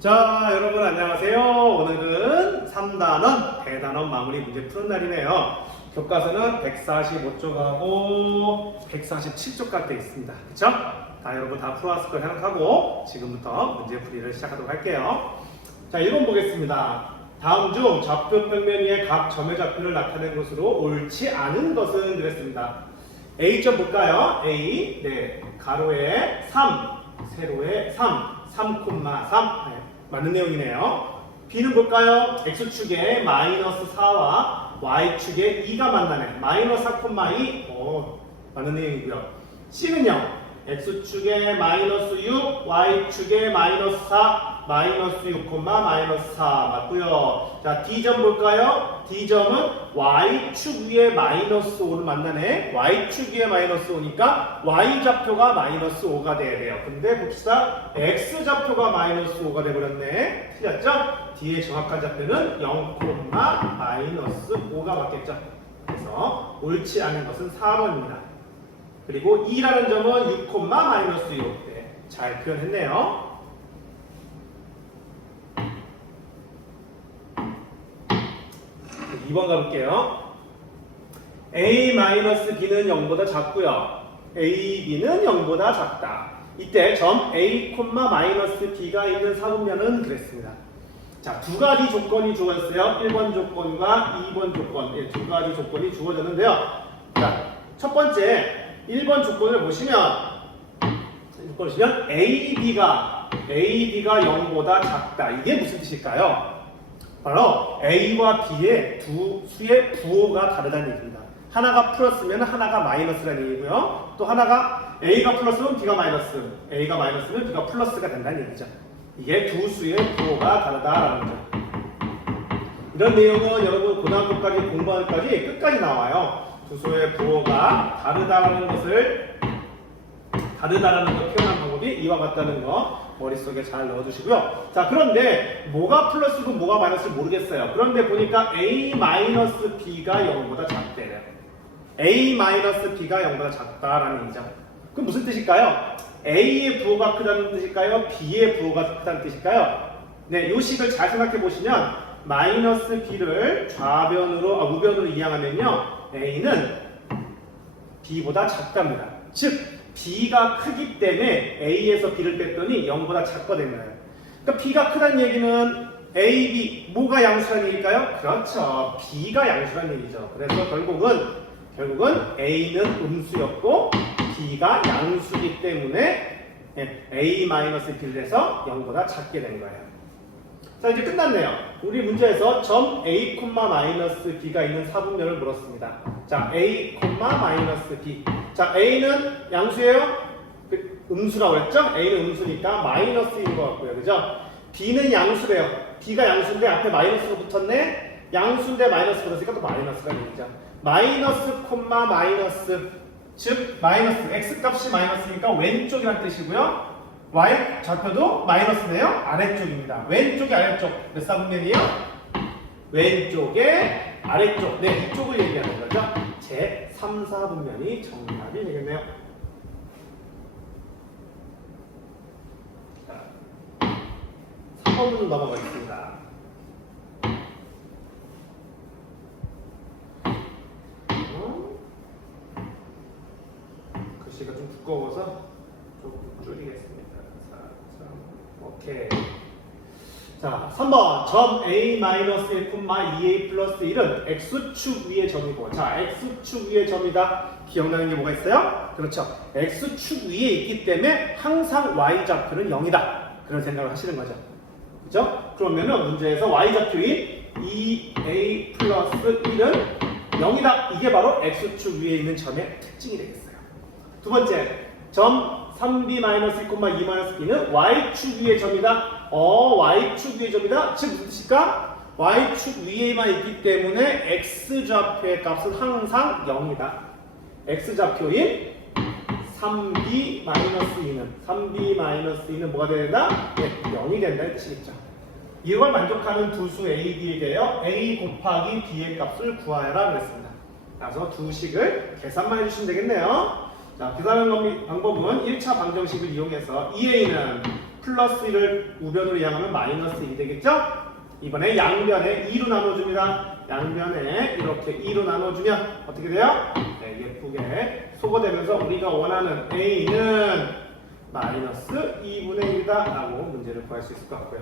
자, 여러분 안녕하세요. 오늘은 3단원 대단원 마무리 문제 푸는 날이네요. 교과서는 145쪽하고 147쪽까지 되어 있습니다. 그쵸? 다 여러분 다 풀어왔을 걸 생각하고 지금부터 문제 풀이를 시작하도록 할게요. 자, 1번 보겠습니다. 다음 중 좌표 평면 위에 각 점의 좌표를 나타낸 것으로 옳지 않은 것은 그랬습니다. A점 볼까요? A, 네, 가로에 3, 세로에 3, 3,3. 네, 맞는 내용이네요. B는 볼까요? X축에 마이너스 4와 Y축에 2가 만나네. 마이너스 4,2. 맞는 내용이고요. C는요. X축에 마이너스 6, Y축에 마이너스 4, 마이너스 6, 마이너스 4 맞고요. 자, D점 볼까요? D점은 Y축 위에 마이너스 5를 만나네. Y축 위에 마이너스 5니까 Y좌표가 마이너스 5가 돼야 돼요. 근데 봅시다. X좌표가 마이너스 5가 돼버렸네. 틀렸죠? D의 정확한 좌표는 0, 마이너스 5가 맞겠죠? 그래서 옳지 않은 것은 4번입니다. 그리고 2라는 점은 6, 마이너스 6. 네, 잘 표현했네요. 네, 2번 가볼게요. A-B는 0보다 작고요. A, B는 0보다 작다. 이때 점 A, B가 있는 사분면은 그랬습니다. 자, 두 가지 조건이 주어졌어요. 1번 조건과 2번 조건. 네, 두 가지 조건이 주어졌는데요. 자, 첫 번째 1번 조건을 보시면 AB가 0보다 작다. 이게 무슨 뜻일까요? 바로 A와 B의 두 수의 부호가 다르다는 얘기입니다. 하나가 플러스면 하나가 마이너스라는 얘기고요. 또 하나가 A가 플러스면 B가 마이너스, A가 마이너스면 B가 플러스가 된다는 얘기죠. 이게 두 수의 부호가 다르다라는 거죠. 이런 내용은 여러분 고등학교까지 공부할 때까지 끝까지 나와요. 두 수의 부호가 다르다라는 거 표현한 방법이 이와 같다는 거 머릿속에 잘 넣어주시고요. 자, 그런데 뭐가 플러스고 뭐가 마이너스인지 모르겠어요. 그런데 보니까 A-B가 0보다 작대요. A-B가 0보다 작다라는 얘기죠. 그럼 무슨 뜻일까요? A의 부호가 크다는 뜻일까요? B의 부호가 크다는 뜻일까요? 네, 이 식을 잘 생각해 보시면 마이너스 B를 우변으로 이항하면요. A는 B보다 작답니다. 즉 B가 크기 때문에 A에서 B를 뺐더니 0보다 작거든요. 그러니까 B가 크다는 얘기는 A, B 뭐가 양수라는 얘기일까요? 그렇죠. B가 양수라는 얘기죠. 그래서 결국은 A는 음수였고 B가 양수이기 때문에 A-B를 해서 0보다 작게 된 거예요. 자, 이제 끝났네요. 우리 문제에서 점 A, B가 있는 사분면을 물었습니다. 자, A, B. 자, A는 양수예요? 음수라고 했죠? A는 음수니까 마이너스인 것 같고요. 그죠? B는 양수래요. B가 양수인데 앞에 마이너스가 붙었네? 양수인데 마이너스 붙었으니까 또 마이너스라는 얘기죠. 마이너스, 마이너스. 즉, 마이너스. X값이 마이너스니까 왼쪽이란 뜻이고요. Y 좌표도 마이너스네요. 아래쪽입니다. 왼쪽이 아래쪽. 몇 사분면이에요? 왼쪽에 아래쪽. 네, 이쪽을 얘기하는 거죠. 제 3, 4분면이 정답이 되겠네요. 자, 3번으로 넘어가겠습니다. 글씨가 좀 두꺼워서 조금 줄이겠습니다. 오케이. 자, 3번 점 A-1, 2A 플러스 1은 X축 위의 점이고, 자, X축 위의 점이다. 기억나는 게 뭐가 있어요? 그렇죠. X축 위에 있기 때문에 항상 Y좌표는 0이다. 그런 생각을 하시는 거죠. 그죠? 그러면은 문제에서 Y좌표인 2A 플러스 1은 0이다. 이게 바로 X축 위에 있는 점의 특징이 되겠어요. 두 번째, 점 3B-2-2는 Y축 위의 점이다. Y축 위의 점이다. 즉 무슨 뜻일까? Y축 위에만 있기 때문에 X좌표의 값은 항상 0이다. X좌표인 3B-2는 뭐가 된다? 네, 0이 된다는 뜻이겠죠. 이걸 만족하는 두 수 A, B에 대하여 A 곱하기 B의 값을 구하여라 그랬습니다. 그래서 두 식을 계산만 해주시면 되겠네요. 자, 계산하는 방법은 1차 방정식을 이용해서 2A는 플러스 1을 우변으로 이항하면 마이너스 2 되겠죠? 이번에 양변에 2로 나눠줍니다. 양변에 이렇게 2로 나눠주면 어떻게 돼요? 네, 예쁘게 소거되면서 우리가 원하는 a는 마이너스 2분의 1이다 라고 문제를 구할 수 있을 것 같고요.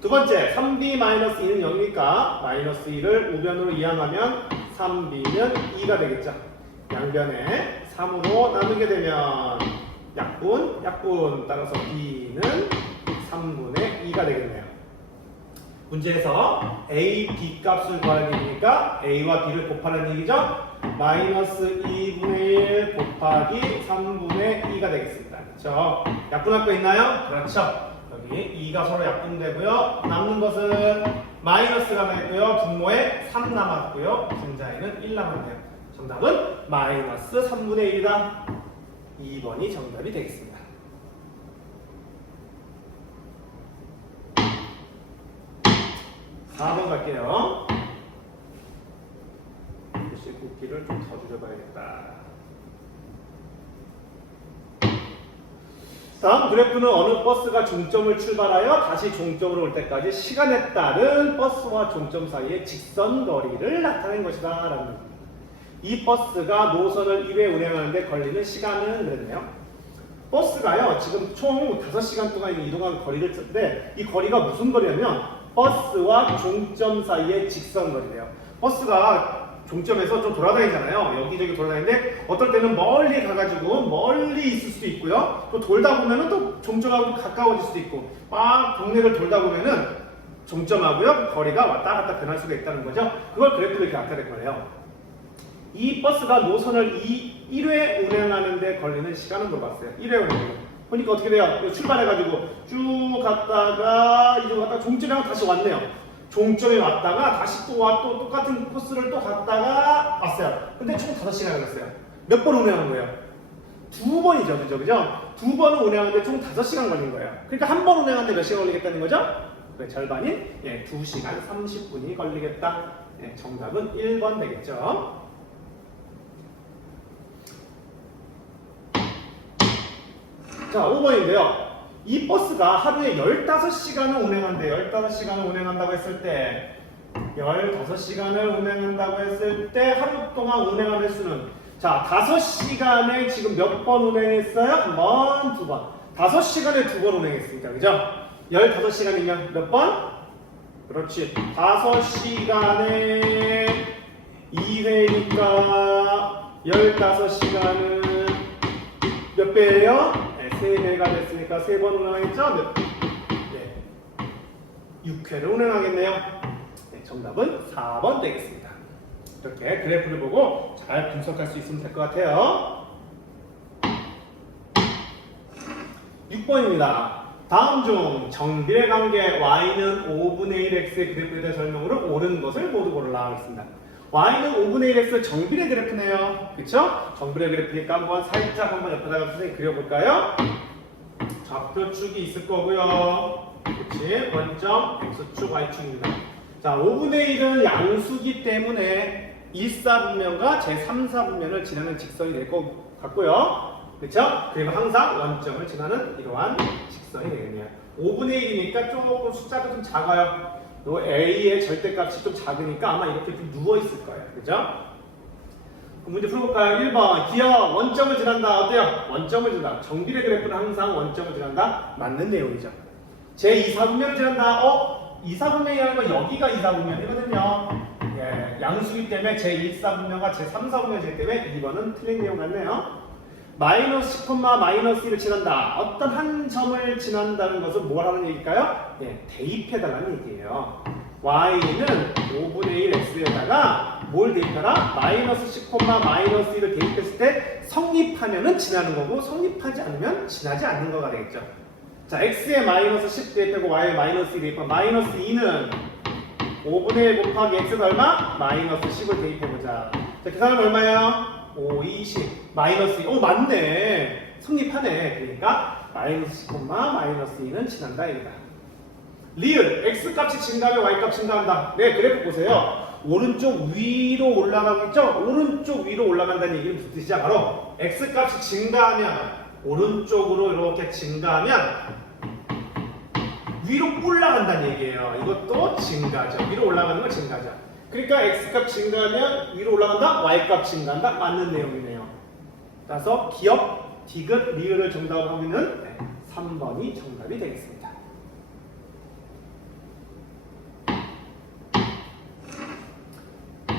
두 번째, 3b 마이너스 2는 0이니까 마이너스 2를 우변으로 이항하면 3b는 2가 되겠죠. 양변에 3으로 나누게 되면 약분 따라서 b는 3분의 2가 되겠네요. 문제에서 a, b 값을 구하는 얘기니까 a와 b를 곱하는 얘기죠. 마이너스 2분의 1 곱하기 3분의 2가 되겠습니다. 그렇죠? 약분할 거 있나요? 그렇죠. 여기 2가 서로 약분되고요. 남는 것은 마이너스가 남았고요. 분모에 3 남았고요. 분자에는 1 남았네요. 정답은 마이너스 3분의 1이다. 2번이 정답이 되겠습니다. 번 갈게요. 글씨 굵기를 좀 더 줄여봐야겠다. 다음 그래프는 어느 버스가 종점을 출발하여 다시 종점으로 올 때까지 시간에 따른 버스와 종점 사이의 직선 거리를 나타낸 것이다 라는 겁니다. 이 버스가 노선을 1회 운행하는데 걸리는 시간은 그랬네요. 버스가요 지금 총 5시간 동안 이동한 거리를 썼는데 이 거리가 무슨 거리냐면 버스와 종점 사이의 직선 거리래요. 버스가 종점에서 좀 돌아다니잖아요. 여기저기 돌아다니는데 어떨 때는 멀리 가가지고 멀리 있을 수도 있고요. 또 돌다 보면은 또 종점하고 가까워질 수도 있고 막 동네를 돌다 보면은 종점하고요 거리가 왔다 갔다 변할 수가 있다는 거죠. 그걸 그래프로 이렇게 나타낼 거예요. 이 버스가 노선을 1회 운행하는데 걸리는 시간은 물어봤어요. 1회 운행. 보니까 어떻게 돼요? 출발해가지고 쭉 갔다가 이쪽 갔다가 종점에 다시 왔네요. 종점에 왔다가 다시 또 똑같은 코스를 또 갔다가 왔어요. 근데 총 5시간 걸렸어요. 몇 번 운행한 거예요? 2번이죠. 그죠? 2번을 운행하는데 총 5시간 걸린 거예요. 그러니까 한 번 운행하는데 몇 시간 걸리겠다는 거죠? 그 절반인 2시간 30분이 걸리겠다. 정답은 1번 되겠죠. 자, 5번인데요. 이 버스가 하루에 15시간을 운행한대요. 15시간을 운행한다고 했을 때 15시간을 운행한다고 했을 때 하루 동안 운행한 횟수는 자, 5시간에 지금 몇 번 운행했어요? 한 번, 두 번. 5시간에 2번 운행했으니까. 그죠? 15시간이면 몇 번? 그렇지. 5시간에 2회니까 15시간은 몇 배예요? 3배가 됐으니까 3번 운행하겠죠? 네. 6회를 운행하겠네요. 네, 정답은 4번 되겠습니다. 이렇게 그래프를 보고 잘 분석할 수 있으면 될 것 같아요. 6번입니다. 다음 중 정비례 관계 y는 5분의 1x의 그래프에 대한 설명으로 옳은 것을 모두 고르라 하겠습니다. y는 5분의 1 x 정비례 그래프네요. 그쵸? 정비례 그래프니까 한번 살짝 옆에다가 선생님 그려볼까요? 좌표축이 있을 거고요. 그치? 원점 x축 y축입니다. 자, 5분의 1은 양수기 때문에 1사분면과 제3사분면을 지나는 직선이 될 것 같고요. 그쵸? 그리고 항상 원점을 지나는 이러한 직선이 되겠네요. 5분의 1이니까 조금 숫자가 좀 작아요. 요 A의 절대값이 좀 작으니까 아마 이렇게 좀 누워있을 거예요. 그죠? 그럼 문제 풀어볼까요? 1번 기억 원점을 지난다. 어때요? 원점을 지난다. 정비례 그래프는 항상 원점을 지난다. 맞는 내용이죠. 제2사분면을 지난다. 2사분면이라는 건 여기가 2사분면이거든요. 예, 양수기 때문에 제1사분면과 제3사분면이기 때문에 2번은 틀린 내용 같네요. 마이너스 10, 마이너스 1을 지난다. 어떤 한 점을 지난다는 것은 뭘 하는 얘기일까요? 네, 대입해달라는 얘기예요. y는 5분의 1 x에다가 뭘 대입하라? 마이너스 10, 마이너스 1을 대입했을 때 성립하면은 지나는 거고 성립하지 않으면 지나지 않는 거가 되겠죠. 자, x에 마이너스 10 대입하고 y에 마이너스 2 대입하고 마이너스 2는 5분의 1 곱하기 x가 얼마? 마이너스 10을 대입해보자. 자, 계산하면 얼마야? 5, 20, 마이너스 2. 맞네. 성립하네. 그러니까 마이너스 10, 마이너스 2는 지난다. 입니다. 리을, x값이 증가하면 y값 증가한다. 네, 그래프 보세요. 오른쪽 위로 올라가고 있죠? 오른쪽 위로 올라간다는 얘기는 무슨 뜻이죠? 바로 x값이 증가하면 오른쪽으로 이렇게 증가하면 위로 올라간다는 얘기예요. 이것도 증가죠. 위로 올라가는 건 증가죠. 그러니까 x값 증가하면 위로 올라간다, y값 증가한다. 맞는 내용이네요. 따라서 기억, 디귿, 리을을 정답으로 하면은 3번이 정답이 되겠습니다.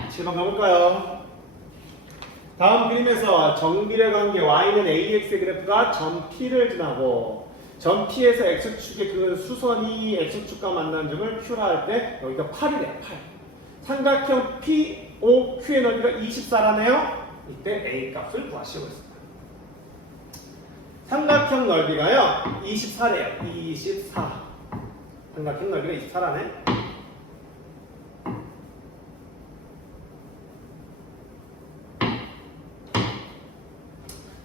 7번 가볼까요? 다음 그림에서 정비례 관계 y는 ax의 그래프가 점 P를 지나고 점 P에서 x축의 그 수선이 x축과 만난 점을 Q라 할 때 여기가 8이래요. 8. 삼각형 POQ의 넓이가 24라네요. 이때 A 값을 구하시고 있습니다. 삼각형 넓이가요 24래요. 24. 삼각형 넓이가 24라네.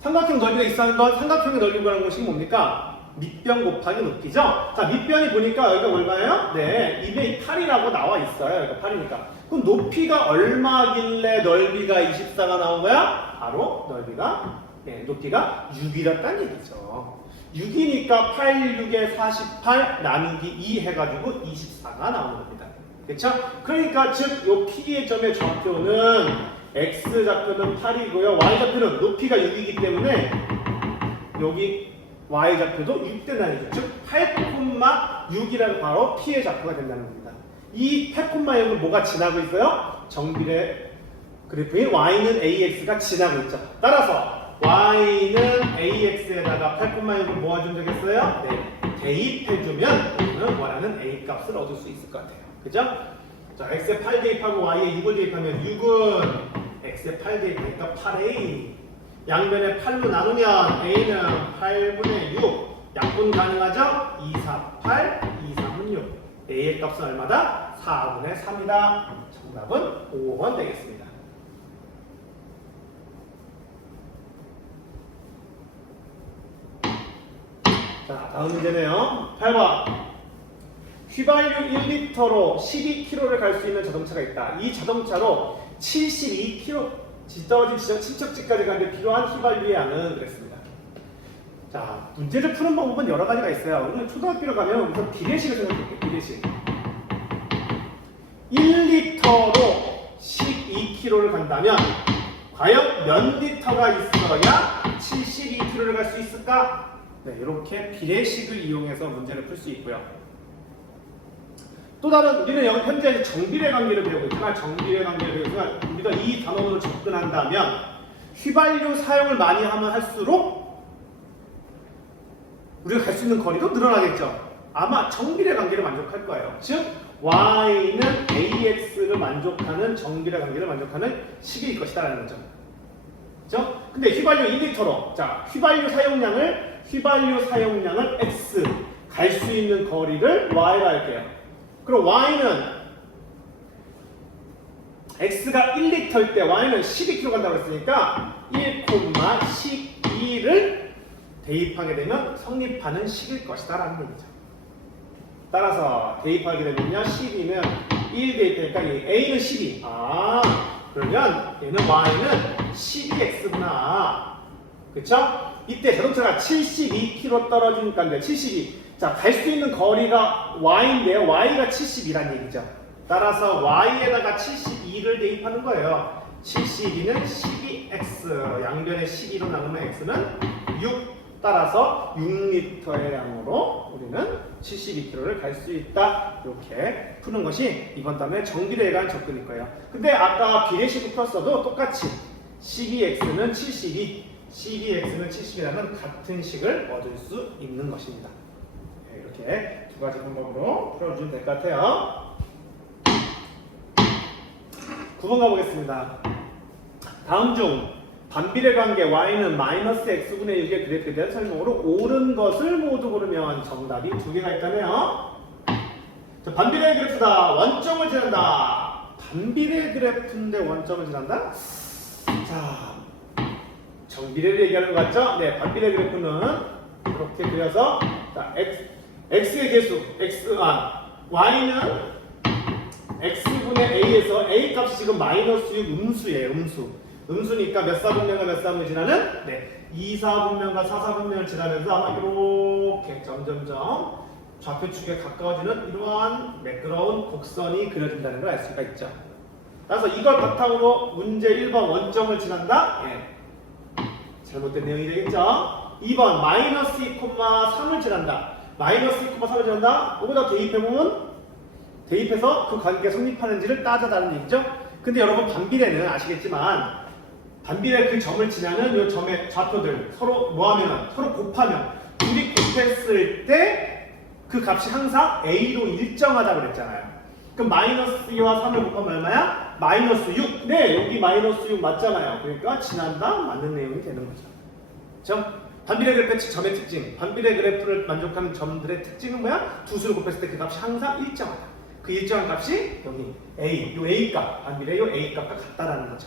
삼각형 넓이가 있다는 건 삼각형의 넓이 구하는 것이 뭡니까? 밑변 곱하기 높이죠? 자, 밑변이 보니까 여기가 얼마예요? 네, 208이라고 나와 있어요. 여기가 8이니까. 그럼 높이가 얼마길래 넓이가 24가 나온 거야? 바로 높이가 6이랬다는 얘기죠. 6이니까 8, 6에 48 나누기 2 해가지고 24가 나오는 겁니다. 그렇죠? 그러니까 즉, 요 P의 점의 좌표는 x 좌표는 8이고요. y 좌표는 높이가 6이기 때문에 여기 y 좌표도 6된다는 얘기죠. 즉 8,6이라는 바로 P의 좌표가 된다는 겁니다. 이 8,6을 뭐가 지나고 있어요? 정비례 그래프인 y는 ax가 지나고 있죠. 따라서 y는 ax에다가 8,6을 모아주면 되겠어요? 네. 대입해주면 우리는 원하는 a 값을 얻을 수 있을 것 같아요. 그죠? 자, x에 8 대입하고 y에 6을 대입하면 6은 x에 8 대입하니까 8a. 양변에 8로 나누면 a는 8분의 6. 약분 가능하죠? 2, 4, 8, 2, 3은 6. a의 값은 얼마다? 4분의 3이다. 정답은 5번 되겠습니다. 자, 다음 문제네요. 8번. 휘발유 1리터로 12km를 갈 수 있는 자동차가 있다. 이 자동차로 72km 떨어진 지점 친척지까지 가는데 필요한 휘발유의 양은 그랬습니다. 자, 문제를 푸는 방법은 여러 가지가 있어요. 우리는 초등학교로 가면 우선 비례식을 생각해볼게요. 비례식. 1리터로 12km를 간다면 과연 몇 리터가 있어야 72km를 갈 수 있을까? 네, 이렇게 비례식을 이용해서 문제를 풀 수 있고요. 또 다른 우리는 여기 현재 정비례 관계를 배우고 있지만 정비례 관계를 배우고 있지만 우리가 이 단원으로 접근한다면 휘발유 사용을 많이 하면 할수록 우리가 갈 수 있는 거리도 늘어나겠죠. 아마 정비례 관계를 만족할 거예요. 즉 y는 ax를 만족하는 정비례 관계를 만족하는 식일 것이다라는 거죠. 그렇죠? 근데 휘발유 1리터로 자 휘발유 사용량을 x 갈 수 있는 거리를 y라 할게요. 그럼 y는 x가 1리터일 때 y는 12km 간다고 했으니까 1,12를 대입하게 되면 성립하는 식일 것이다 라는 얘기죠. 따라서 대입하게 되면요 12는 1 대입되니까 a는 12. 아 그러면 얘는 y는 12x구나. 그쵸? 이때 자동차가 72km 떨어지니까 72. 자, 갈 수 있는 거리가 y인데요. y가 72란 얘기죠. 따라서 y에다가 72를 대입하는 거예요. 72는 12x. 양변에 12로 나누면 x는 6. 따라서 6리터의 양으로 우리는 72km를 갈 수 있다. 이렇게 푸는 것이 이번 단원의 정비례에 대한 접근일 거예요. 근데 아까 비례식을 풀었어도 똑같이 12x는 72, 12x는 70이라는 같은 식을 얻을 수 있는 것입니다. 이렇게 두 가지 방법으로 풀어주시면 될 것 같아요. 9번 가보겠습니다. 다음 중 반비례 관계 y는 마이너스 x분의 6의 그래프에 대한 설명으로 옳은 것을 모두 고르면 정답이 두 개가 있다네요. 자, 반비례 그래프다. 원점을 지난다. 반비례 그래프인데 원점을 지난다? 자, 정비례를 얘기하는 것 같죠? 네, 반비례 그래프는 이렇게 그려서 자, x의 개수, y는 x분의 a에서 a 값이 지금 마이너스 6 음수예요, 음수니까 몇 사분면과 몇 사분면 지나는? 네, 2사분면과 4사분면을 지나면서 아마 이렇게 점점점 좌표축에 가까워지는 이러한 매끄러운 곡선이 그려진다는 걸 알 수가 있죠. 따라서 이걸 바탕으로 문제 1번 원점을 지난다? 예. 잘못된 내용이 되겠죠? 2번 마이너스 2,3을 지난다. 마이너스 2,3을 지난다? 여기다 대입해보면 대입해서 그 관계가 성립하는지를 따져다는 얘기죠? 근데 여러분 반비례는 아시겠지만 반비례 그 점을 지나는 이 점의 좌표들 서로 뭐하면 서로 곱하면 둘이 곱했을 때 그 값이 항상 A로 일정하다고 그랬잖아요. 그럼 마이너스 2와 3을 곱하면 얼마야? 마이너스 6. 네, 여기 마이너스 6 맞잖아요. 그러니까 지난다 맞는 내용이 되는 거죠. 그렇죠? 반비례 그래프의 점의 특징, 반비례 그래프를 만족하는 점들의 특징은 뭐야? 두 수를 곱했을 때 그 값이 항상 일정하다. 그 일정한 값이 여기 A, 요 A 값, 반비례 요 A 값과 같다라는 거죠.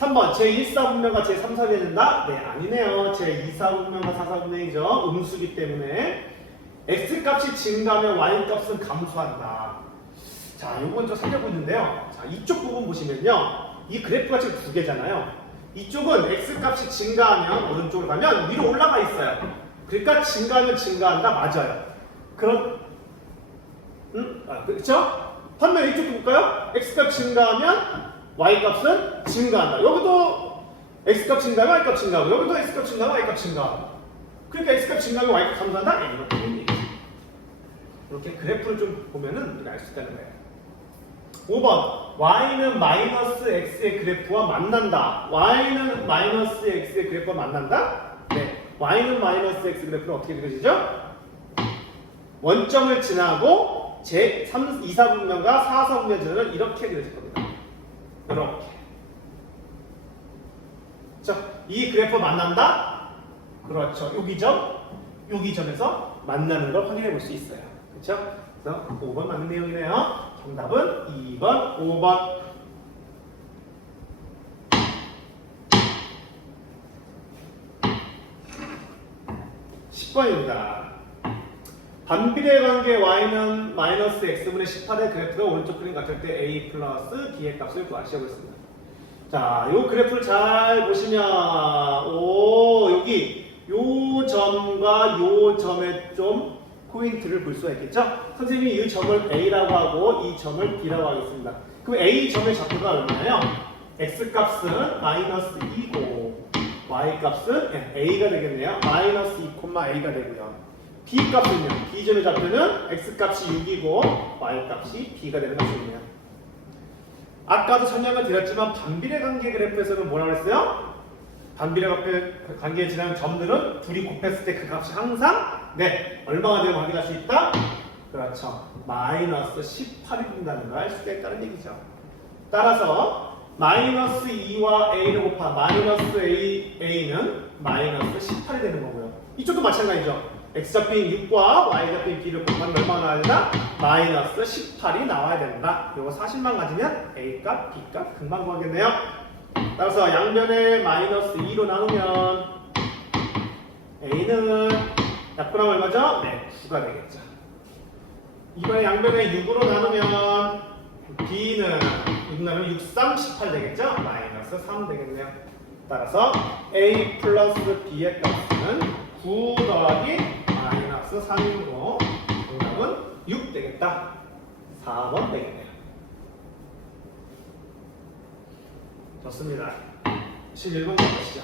3번 제1사분면과 제3사분면이 된다? 네, 아니네요. 제2사분면과 4사분면이죠. 음수기 때문에 X값이 증가하면 Y값은 감소한다. 자, 요건 좀 살펴보는데요. 자, 이쪽 부분 보시면요. 이 그래프가 지금 두 개잖아요. 이쪽은 X값이 증가하면 오른쪽으로 가면 위로 올라가 있어요. 그러니까 증가하면 증가한다. 맞아요. 그럼 그렇죠? 반면 이쪽도 볼까요? X값 증가하면 Y값은 증가한다. 여기도 X값 증가하면 Y값 증가하고 여기도 X값 증가하면 Y값 증가하고 그러니까 X값 증가하면 Y값 감소한다? 네, 이렇게 되는 얘기죠. 이렇게 그래프를 좀 보면은 우리가 알 수 있다는 거예요. 5번 Y는 마이너스 X의 그래프와 만난다. Y는 마이너스 X의 그래프와 만난다? 네. Y는 마이너스 X 그래프는 어떻게 그려지죠? 원점을 지나고 제3, 2사분면과 4사분면 지나면 이렇게 그려질 겁니다. 이렇게. 자, 이 그래프 만난다? 그렇죠. 여기 점에서 만나는 걸 확인해 볼 수 있어요. 그렇죠? 그래서 5번 맞는 내용이네요. 정답은 2번, 5번. 10번입니다. 반비례 관계 y는 마이너스 x분의 18의 그래프가 오른쪽 그림 같을 때 a 플러스 b의 값을 구하시려고 했습니다. 자, 요 그래프를 잘 보시면 여기 요 점과 요 점에 좀 포인트를 볼 수가 있겠죠? 선생님이 이 점을 A라고 하고 이 점을 B라고 하겠습니다. 그럼 A 점의 좌표가 얼마나요? X값은 마이너스 2고 Y값은 A가 되겠네요. 마이너스 2,A가 되고요. B값은요? B점의 좌표는 X값이 6이고 Y값이 B가 되는 것이네요. 아까도 설명을 드렸지만 반비례 관계 그래프에서는 뭐라고 했어요? 반비례 관계에 지나는 점들은 둘이 곱했을 때 그 값이 항상 얼마가 되면 확인할 수 있다? 그렇죠. 마이너스 18이 된다는 걸 알 수가 있다는 얘기죠. 따라서 마이너스 2와 A를 곱하 마이너스 A는 마이너스 18이 되는 거고요. 이쪽도 마찬가지죠. X좌표인 6과 Y좌표인 B를 곱하면 얼마가 나와야 된다? 마이너스 18이 나와야 된다. 이거 40만 가지면 A값, B값 금방 구하겠네요. 따라서 양변에 마이너스 2로 나누면 A는 약분하면 얼마죠? 네, 9가 되겠죠. 이번에 양변에 6으로 나누면 B는 6 나누면 6, 3, 18 되겠죠? 마이너스 3 되겠네요. 따라서 A 플러스 B의 값은 9 더하기 마이너스 3이므로 정답은 6 되겠다. 4번 되겠네요. 좋습니다. 11번 가보시죠.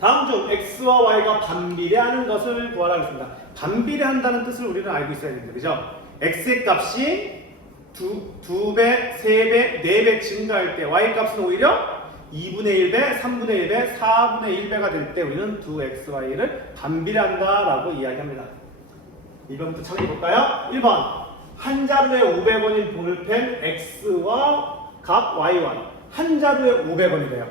다음 중 X와 Y가 반비례하는 것을 구하라 했습니다. 반비례한다는 뜻을 우리는 알고 있어야 됩니다. 그죠? X의 값이 2배, 3배, 4배 증가할 때 Y 값은 오히려 2분의 1배, 3분의 1배, 4분의 1배가 될 때 우리는 2XY를 반비례한다라고 이야기합니다. 1번부터 찾아볼까요? 1번 한 자루에 500원인 볼펜 X와 값 Y1 한 자루에 500원이래요.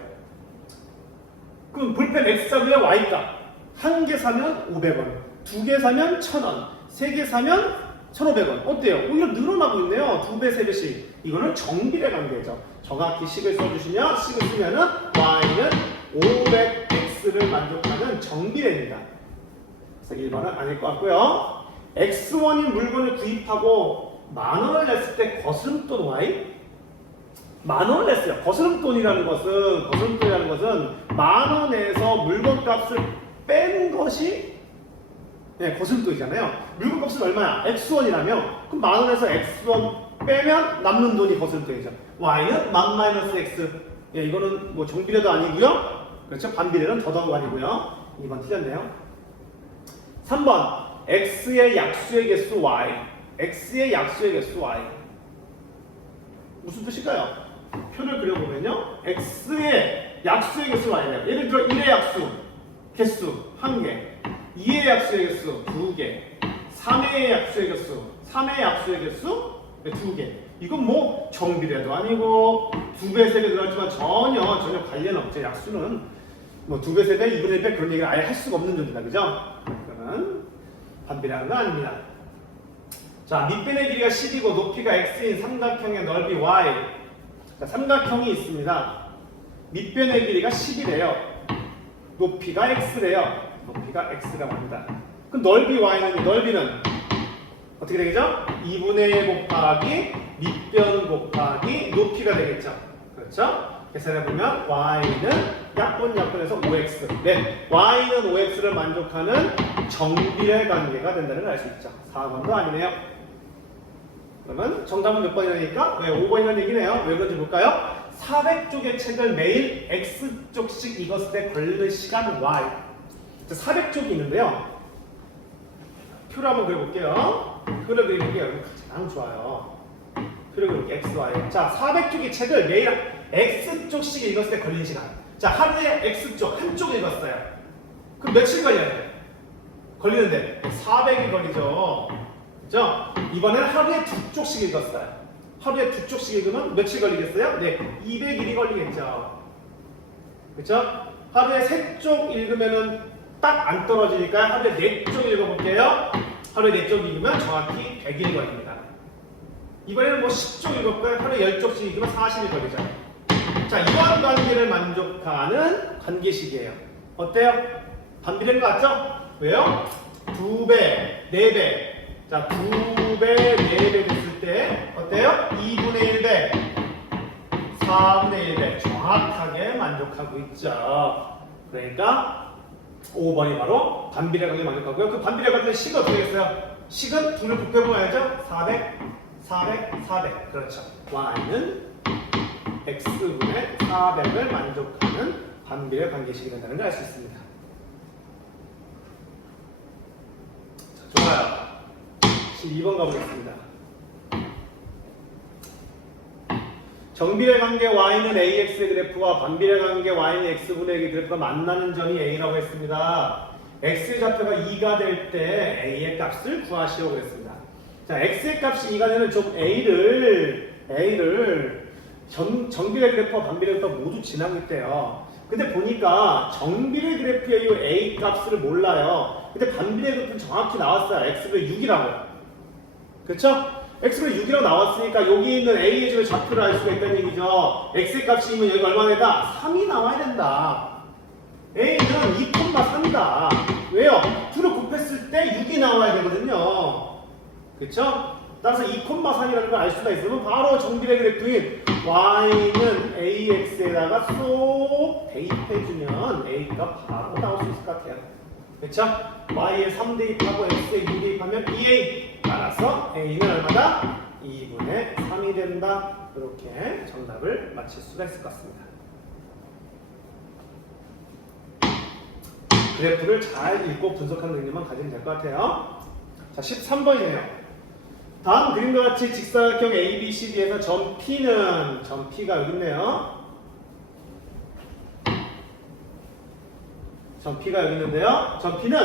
그럼 볼펜 X자루에 Y값 한 개 사면 500원, 두 개 사면 1000원, 세 개 사면 1500원. 어때요? 오히려 늘어나고 있네요. 2배, 3배씩. 이거는 정비례 관계죠. 정확히 식을 써주시면 식을 쓰면은 Y는 500X를 만족하는 정비례입니다. 그래서 1번은 아닐 것 같고요. X1인 물건을 구입하고 10,000원을 냈을 때 거스름돈 Y? 10,000원을 냈어요. 거스름돈이라는 것은 10,000원에서 물건값을 뺀 것이 예, 거슴돈이잖아요. 물건값은 얼마야? x1이라면 그럼 10,000원에서 x1 빼면 남는 돈이 거슴돈이죠. y는 만 마이너스 x. 예, 이거는 뭐 정비례도 아니고요. 그렇죠? 반비례는 더더욱 아니고요. 2번 틀렸네요. 3번 x의 약수의 개수 y. x의 약수의 개수 y. 무슨 뜻일까요? 표를 그려보면요. x의 약수의 개수 y예요. 예를 들어 1의 약수 개수 1개, 2의 약수의 개수 2개, 3의 약수의 개수, 3의 약수의 개수 2개. 이건 뭐 정비례도 아니고 2배, 3배 들어갔지만 전혀 관련 없죠. 약수는 뭐 2배, 3배, 2분의 1배 그런 얘기를 아예 할 수가 없는 존재다. 그죠? 그러면 반비례하는 건 아닙니다. 자, 밑변의 길이가 10이고 높이가 x인 삼각형의 넓이 y. 자, 삼각형이 있습니다. 밑변의 길이가 10이래요. 높이가 x래요. 높이가 x라고 합니다. 그럼 넓이 y는, 넓이는 어떻게 되겠죠? 2분의 1 곱하기 밑변 곱하기 높이가 되겠죠. 그렇죠? 계산해보면 y는 약분해서 5x. 네, y는 5x를 만족하는 정비례 관계가 된다는 걸 알 수 있죠. 4번도 아니네요. 그러면 정답은 몇 번이라니까? 네, 5번이라는 얘기네요. 왜 그런지 볼까요? 400쪽의 책을 매일 X쪽씩 읽었을 때 걸리는 시간 Y. 400쪽이 있는데요. 표를 한번 그려볼게요. 표를 그리는 게 여러분 가장 좋아요. 표를 그려볼게요. X, Y. 자, 400쪽의 책을 매일 X쪽씩 읽었을 때 걸리는 시간. 자, 하루에 X쪽, 한쪽 읽었어요. 그럼 며칠 걸려야 돼요? 걸리는데 400일 걸리죠. 그죠? 이번에는 하루에 2쪽씩 읽었어요. 하루에 2쪽씩 읽으면 며칠 걸리겠어요? 네, 200일이 걸리겠죠. 그렇죠? 하루에 3쪽 읽으면은 딱 안 떨어지니까 하루에 4쪽 읽어볼게요. 하루에 4쪽 읽으면 정확히 100일 걸립니다. 이번에는 뭐 10쪽 읽었고요. 하루에 10쪽씩 읽으면 40일 걸리죠. 자, 이러한 관계를 만족하는 관계식이에요. 어때요? 반비례인 것 같죠? 왜요? 2배, 4배. 자, 2배, 4배 됐을 때 어때요? 2분의 1배, 4분의 1배 정확하게 만족하고 있죠. 그러니까 5번이 바로 반비례 관계 만족하고요. 그 반비례 관계의 식은 어떻게 되겠어요? 식은 둘을 곱해보아야죠. 400, 400, 400. 그렇죠. y는 x분의 400을 만족하는 반비례 관계식이 된다는 걸 알 수 있습니다. 자, 좋아요. 12번 가보겠습니다. 정비례 관계 y는 ax의 그래프와 반비례 관계 y는 x분의 그래프가 만나는 점이 a라고 했습니다. x의 좌표가 2가 될 때 a의 값을 구하시오 그랬습니다. 자, x의 값이 2가 되는 좀 a를 정비례 그래프와 반비례 그래프가 모두 지나고 있대요. 근데 보니까 정비례 그래프의 이 a 값을 몰라요. 근데 반비례 그래프는 정확히 나왔어요. x분의 6이라고요. 그쵸? x분의 6이라고 나왔으니까 여기 있는 a의 집의 좌표를 알 수가 있다는 얘기죠. x의 값이면 여기 얼마 되다? 3이 나와야 된다. a는 2,3이다. 왜요? 둘을 곱했을 때 6이 나와야 되거든요. 그쵸? 따라서 2,3이라는 걸 알 수가 있으면 바로 정비례 그래프인 y는 ax에다가 쏙 대입해주면 a가 바로 나올 수 있을 것 같아요. 그쵸? y에 3 대입하고 x에 2 대입하면 2a. 따라서 a는 얼마다? 2분의 3이 된다. 이렇게 정답을 맞힐 수가 있을 것 같습니다. 그래프를 잘 읽고 분석하는 능력만 가지면 될 것 같아요. 자, 13번이네요. 다음 그림과 같이 직사각형 ABCD에서 점 P가 여기 있네요. 점 P가 여기 있는데요. 점 P는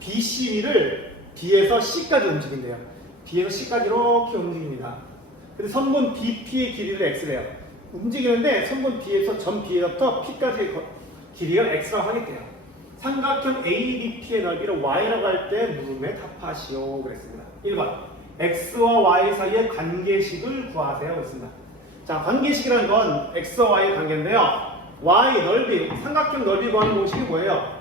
BC를 D에서 C까지 움직인대요. D에서 C까지 이렇게 움직입니다. 근데 선분 BP의 길이를 X래요. 움직이는데 선분 B에서 점 B에서부터 P까지의 길이가 X라고 하겠대요. 삼각형 ABP의 넓이를 Y라고 할 때 물음에 답하시오 그랬습니다. 1번 X와 Y 사이의 관계식을 구하세요 그랬습니다. 자, 관계식이라는 건 X와 Y의 관계인데요. Y 넓이, 삼각형 넓이 구하는 공식이 뭐예요?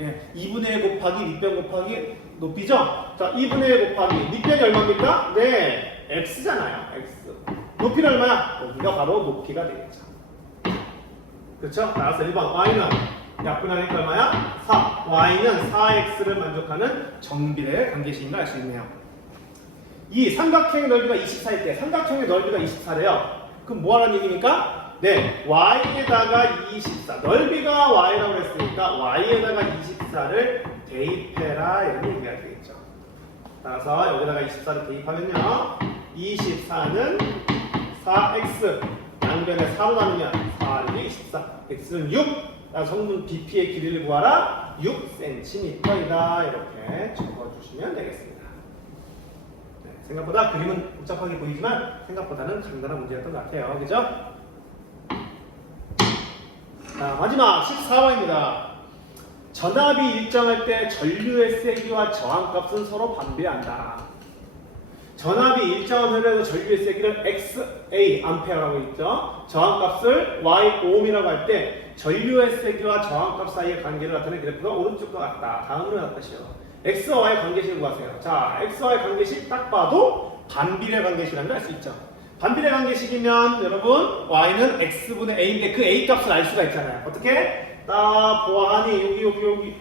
예, 2분의 1 곱하기 밑변 곱하기 높이죠? 자, 2분의 1 곱하기 밑변이 얼마입니까? 네, X잖아요. X. 높이는 얼마야? 여기가 바로 높이가 되겠죠. 그렇죠? 따라서 1번 Y는 약분하니까 얼마야? 4. y는 4x를 만족하는 정비례 관계식인 걸 알 수 있네요. 이 삼각형의 넓이가 24일 때 삼각형의 넓이가 24래요. 그럼 뭐 하라는 얘기입니까? 네, y에다가 24. 넓이가 y라고 했으니까 y에다가 24를 대입해라 이런 얘기가 되겠죠. 따라서 여기다가 24를 대입하면요. 24는 4x 양변에 4로 나누면 4는 24. x는 6. 성분 BP의 길이를 구하라. 6cm이다. 이렇게 적어주시면 되겠습니다. 네, 생각보다 그림은 복잡하게 보이지만 생각보다는 간단한 문제였던 것 같아요. 그죠? 자, 마지막 14번입니다. 전압이 일정할 때 전류의 세기와 저항값은 서로 반비한다. 전압이 일정한 흐름에서 전류의 세기를 XA 암페어라고 있죠. 저항값을 Y 오음이라고 할 때 전류의 세기와 저항값 사이의 관계를 나타내는 그래프가 오른쪽과 같다. 다음으로 나타나시오. X와 Y 관계식을 구하세요. 자, X와 Y 관계식 딱 봐도 반비례 관계식이라는 걸 알 수 있죠. 반비례 관계식이면 여러분 Y는 X분의 A인데 그 A 값을 알 수가 있잖아요. 어떻게? 딱 보아하니 여기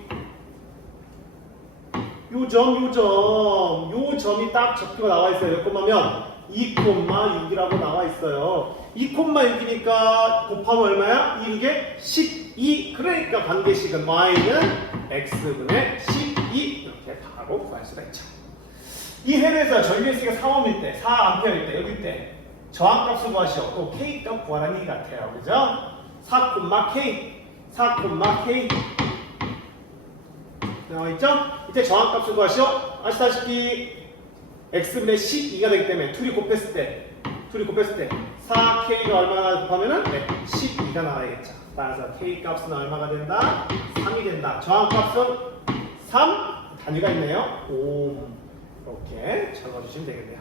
요 점이 딱 적표가 나와 있어요. 몇 콤마면 2,6이라고 나와 있어요. 2,6이니까 곱하면 얼마야? 이게 12. 그러니까 관계식은 y는 x분의 12 이렇게 바로 구할 수가 있죠. 이 해에서 전류의 세기가 4옴일 때, 4A일 때, 여기 때 저항값을 구하시오. 또 K 값 구하라는 얘기 같아요. 그죠? 4,K 나와 있죠? 이때 저항값을 구하시오. 아시다시피 x분의 12가 되기 때문에 둘이 곱했을 때 4k가 얼마나 곱하면은 12가 나와야겠죠. 따라서 k 값은 얼마가 된다? 3이 된다. 저항값은 3 단위가 있네요. 5 이렇게 적어주시면 되겠네요.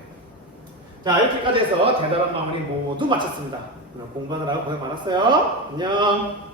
자, 이렇게까지 해서 대단한 마무리 모두 마쳤습니다. 오늘 공부하느라고 고생 많았어요. 안녕.